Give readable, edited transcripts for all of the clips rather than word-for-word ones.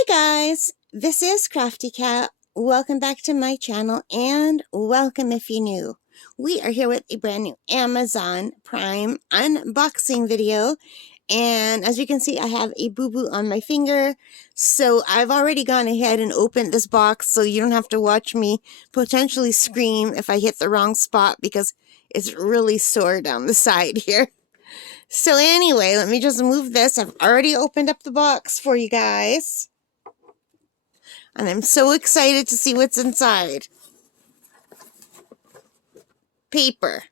Hi guys, this is Crafty Cat. Welcome back to my channel and welcome if you're new. We are here with a brand new Amazon Prime unboxing video, and as you can see I have a boo-boo on my finger, so I've already gone ahead and opened this box so you don't have to watch me potentially scream if I hit the wrong spot because it's really sore down the side here. So anyway, let me just move this. I've already opened up the box for you guys. And I'm so excited to see what's inside. Paper.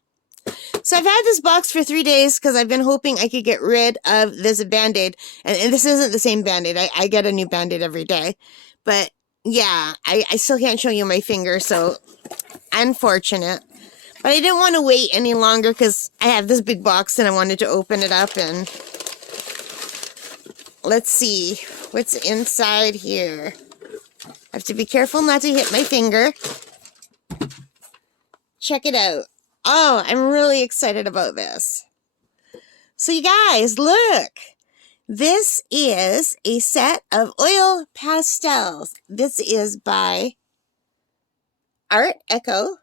So I've had this box for 3 days because I've been hoping I could get rid of this Band-Aid. And this isn't the same Band-Aid. I get a new Band-Aid every day. But yeah, I still can't show you my finger, so unfortunate. But I didn't want to wait any longer because I have this big box and I wanted to open it up and let's see what's inside here. I have to be careful not to hit my finger. Check it out. Oh, I'm really excited about this. So you guys, look. This is a set of oil pastels. This is by Artecho.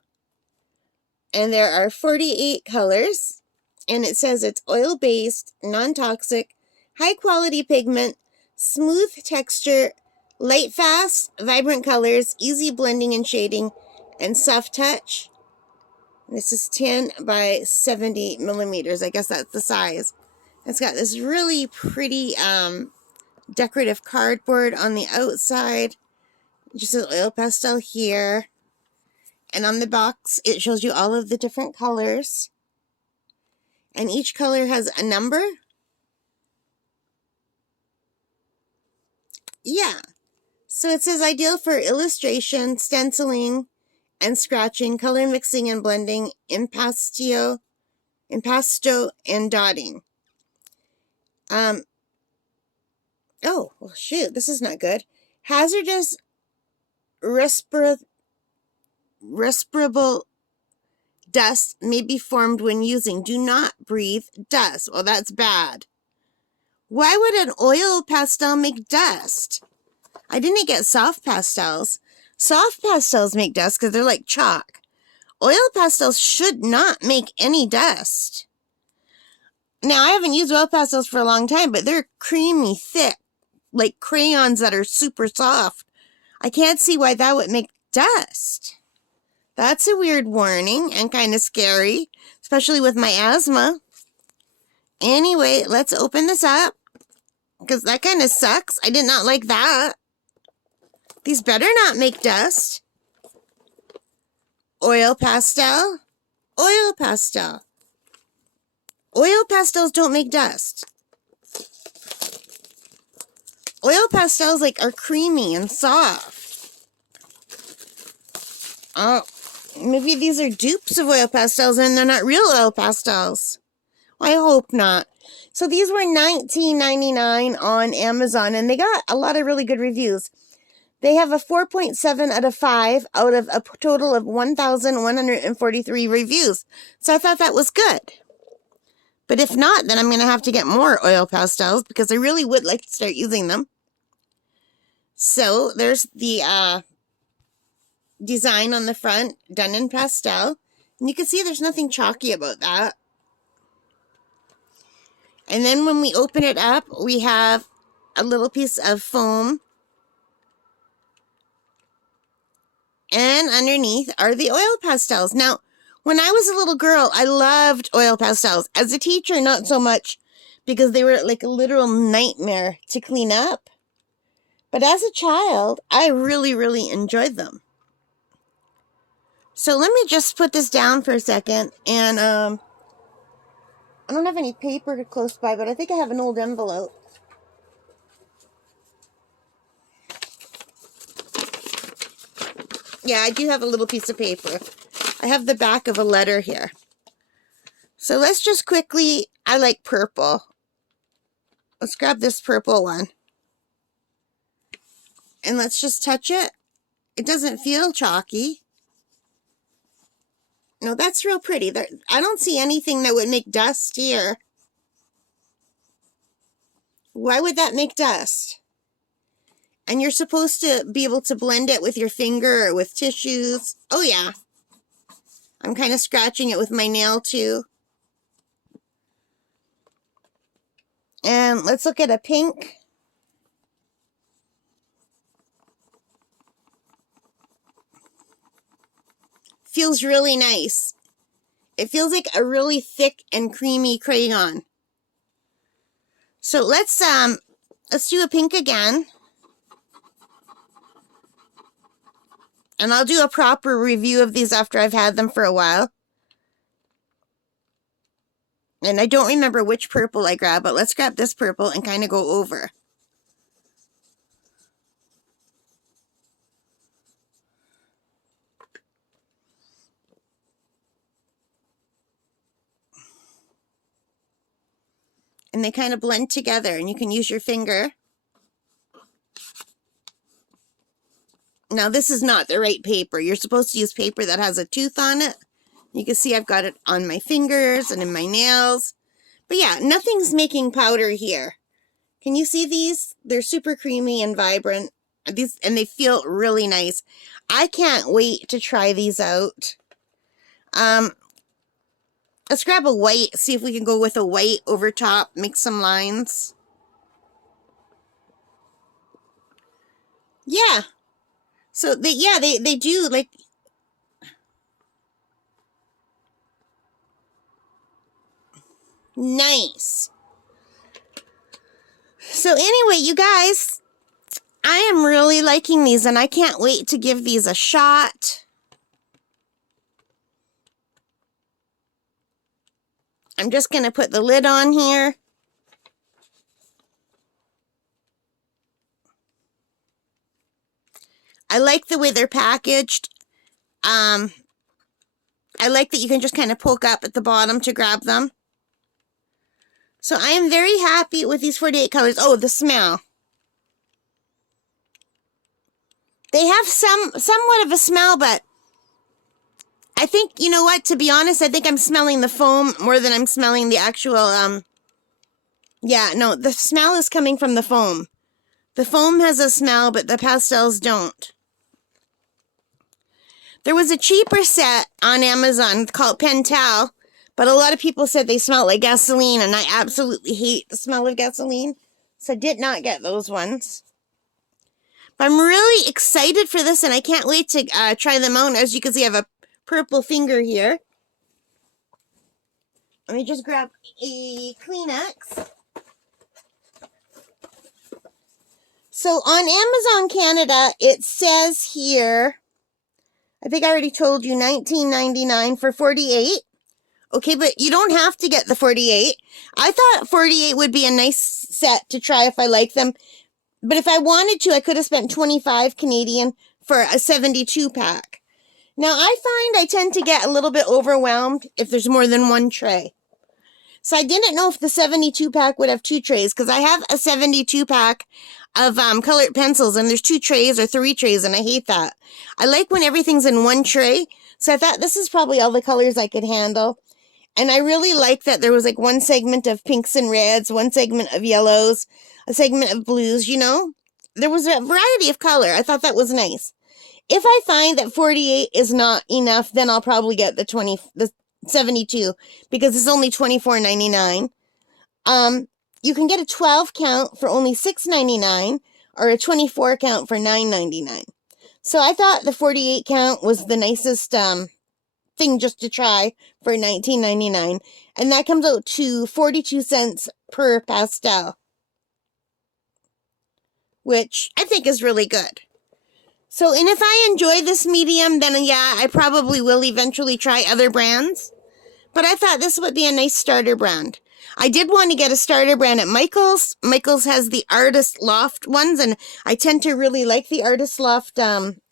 And there are 48 colors. And it says it's oil-based, non-toxic, high-quality pigment, smooth texture, light fast, vibrant colors, easy blending and shading, and soft touch. This is 10 by 70 millimeters. I guess that's the size. It's got this really pretty decorative cardboard on the outside. It just says oil pastel here. And on the box, it shows you all of the different colors. And each color has a number. Yeah. So it says ideal for illustration, stenciling, and scratching, color mixing and blending, impasto, and dotting. Oh, well, shoot, this is not good. Hazardous respirable dust may be formed when using. Do not breathe dust. Well, that's bad. Why would an oil pastel make dust? I didn't get soft pastels. Soft pastels make dust because they're like chalk. Oil pastels should not make any dust. Now, I haven't used oil pastels for a long time, but they're creamy, thick, like crayons that are super soft. I can't see why that would make dust. That's a weird warning and kind of scary, especially with my asthma. Anyway, let's open this up because that kind of sucks. I did not like that. These better not make dust. Oil pastel. Oil pastel. Oil pastels don't make dust. Oil pastels are creamy and soft. Oh, maybe these are dupes of oil pastels and they're not real oil pastels. Well, I hope not. So these were $19.99 on Amazon and they got a lot of really good reviews. They have a 4.7 out of 5 out of a total of 1,143 reviews. So I thought that was good. But if not, then I'm going to have to get more oil pastels because I really would like to start using them. So there's the design on the front, done in pastel. And you can see there's nothing chalky about that. And then when we open it up, we have a little piece of foam. And underneath are the oil pastels. Now, when I was a little girl, I loved oil pastels. As a teacher, not so much, because they were like a literal nightmare to clean up. But as a child, I really, really enjoyed them. So let me just put this down for a second. And I don't have any paper close by, but I think I have an old envelope. Yeah, I do have a little piece of paper. I have the back of a letter here. So let's just quickly, I like purple. Let's grab this purple one. And let's just touch it. It doesn't feel chalky. No, that's real pretty. I don't see anything that would make dust here. Why would that make dust? And you're supposed to be able to blend it with your finger or with tissues. Oh yeah. I'm kind of scratching it with my nail too. And let's look at a pink. Feels really nice. It feels like a really thick and creamy crayon. So let's do a pink again. And I'll do a proper review of these after I've had them for a while. And I don't remember which purple I grabbed, but let's grab this purple and kind of go over. And they kind of blend together, and you can use your finger. Now, this is not the right paper. You're supposed to use paper that has a tooth on it. You can see I've got it on my fingers and in my nails. But yeah, nothing's making powder here. Can you see these? They're super creamy and vibrant. And they feel really nice. I can't wait to try these out. Let's grab a white, see if we can go with a white over top, make some lines. Yeah. So, they do, like, nice. So anyway, you guys, I am really liking these, and I can't wait to give these a shot. I'm just going to put the lid on here. I like the way they're packaged. I like that you can just kind of poke up at the bottom to grab them. So I am very happy with these 48 colors. Oh, the smell. They have somewhat of a smell, but I think, you know what, to be honest, I think I'm smelling the foam more than I'm smelling the actual, yeah, no, the smell is coming from the foam. The foam has a smell, but the pastels don't. There was a cheaper set on Amazon called Pentel, but a lot of people said they smelled like gasoline, and I absolutely hate the smell of gasoline, so I did not get those ones. But I'm really excited for this, and I can't wait to try them out. As you can see, I have a purple finger here. Let me just grab a Kleenex. So on Amazon Canada, it says here, I think I already told you, $19.99 for 48. Okay, but you don't have to get the 48. I thought 48 would be a nice set to try if I like them. But if I wanted to, I could have spent 25 Canadian for a 72 pack. Now, I find I tend to get a little bit overwhelmed if there's more than one tray. So I didn't know if the 72 pack would have 2 trays, because I have a 72 pack of colored pencils, and there's 2 trays or 3 trays, and I hate that. I like when everything's in one tray, so I thought this is probably all the colors I could handle. And I really like that there was like one segment of pinks and reds, one segment of yellows, a segment of blues, you know? There was a variety of color. I thought that was nice. If I find that 48 is not enough, then I'll probably get the 72, because it's only $24.99. You can get a 12 count for only $6.99 or a 24 count for $9.99. So I thought the 48 count was the nicest thing just to try for $19.99, and that comes out to 42 cents per pastel, which I think is really good. So, and if I enjoy this medium, then yeah, I probably will eventually try other brands. But I thought this would be a nice starter brand. I did want to get a starter brand at Michael's. Michael's has the Artist Loft ones, and I tend to really like the Artist Loft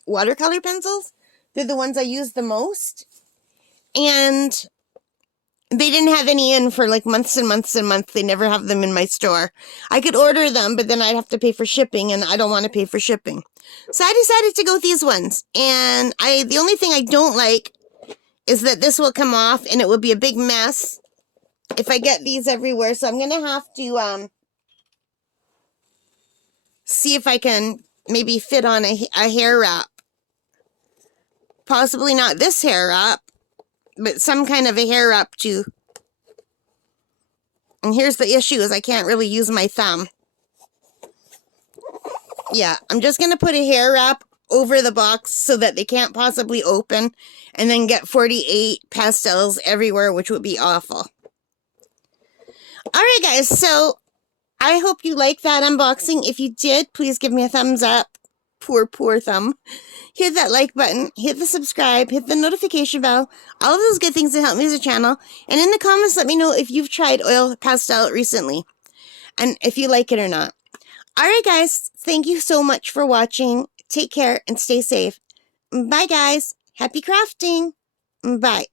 watercolor pencils. They're the ones I use the most. And they didn't have any in for like months and months and months. They never have them in my store. I could order them, but then I'd have to pay for shipping, and I don't want to pay for shipping. So I decided to go with these ones. And the only thing I don't like is that this will come off, and it will be a big mess if I get these everywhere. So I'm going to have to see if I can maybe fit on a hair wrap. Possibly not this hair wrap, but some kind of a hair wrap too. And here's the issue is I can't really use my thumb. Yeah, I'm just going to put a hair wrap over the box so that they can't possibly open and then get 48 pastels everywhere, which would be awful. All right, guys, so I hope you liked that unboxing. If you did, please give me a thumbs up. Poor thumb. Hit that like button, hit the subscribe, hit the notification bell, all of those good things that help me as a channel. And in the comments, let me know if you've tried oil pastel recently and if you like it or not. All right, guys, thank you so much for watching. Take care and stay safe. Bye, guys. Happy crafting. Bye.